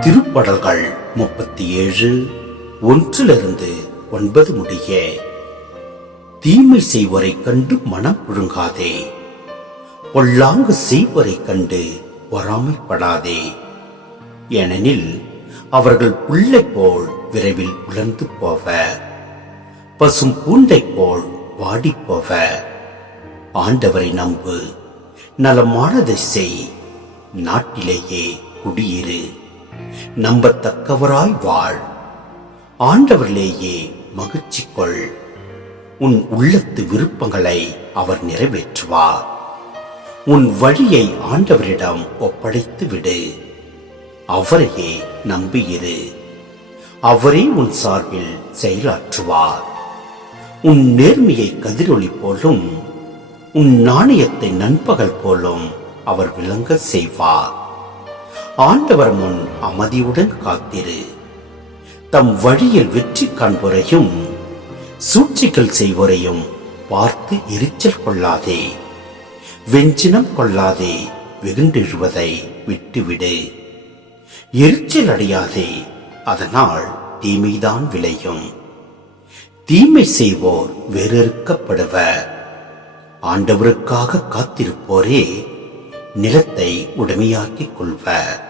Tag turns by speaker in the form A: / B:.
A: திருப்படல்கள் முப்பத்தி ஏழு ஒன்றிலிருந்து ஒன்பது முடிய. தீமை செய்வரை கண்டு மனம் புழுங்காதே. பொல்லாங்கு செய்வரை கண்டு பொறாமைப்படாதே ஏனெனில் அவர்கள் புள்ளை போல் விரைவில் உலர்ந்து போவர். பசும் பூண்டை போல் வாடிப் போவர். ஆண்டவரை நம்பு நலமானதை செய் நாட்டிலேயே குடியிரு. நம்பத்தக்கவராய் வாழ். ஆண்டவரிலேயே மகிழ்ச்சி கொள் உன் உள்ளத்து விருப்பங்களை அவர் நிறைவேற்றுவார் உன் வழியை ஆண்டவரிடம் ஒப்படைத்து விடு அவரையே நம்பியிரு. அவரே உன் சார்பில் செயலாற்றுவார். உன் நேர்மையை கதிரொளி போலும் உன் நாணயத்தை நண்பகல் போலும் அவர் விளங்க செய்வார். ஆண்டவர் முன் அமைதியுடன் காத்திரு. தம் வழியில் வெற்றி காண்போரையும் சூழ்ச்சிகள் செய்வோரையும் பார்த்து எரிச்சல் கொள்ளாதே. வெஞ்சினம் கொள்ளாதே வெகுண்டெழுவதை விட்டுவிடு. எரிச்சல் அடையாதே அதனால் தீமைதான் விளையும். தீமை செய்வோர் வேறறுக்கப்படுவர். ஆண்டவருக்காக காத்திருப்போரே நிலத்தை உடமையாக்கிக் கொள்வர்.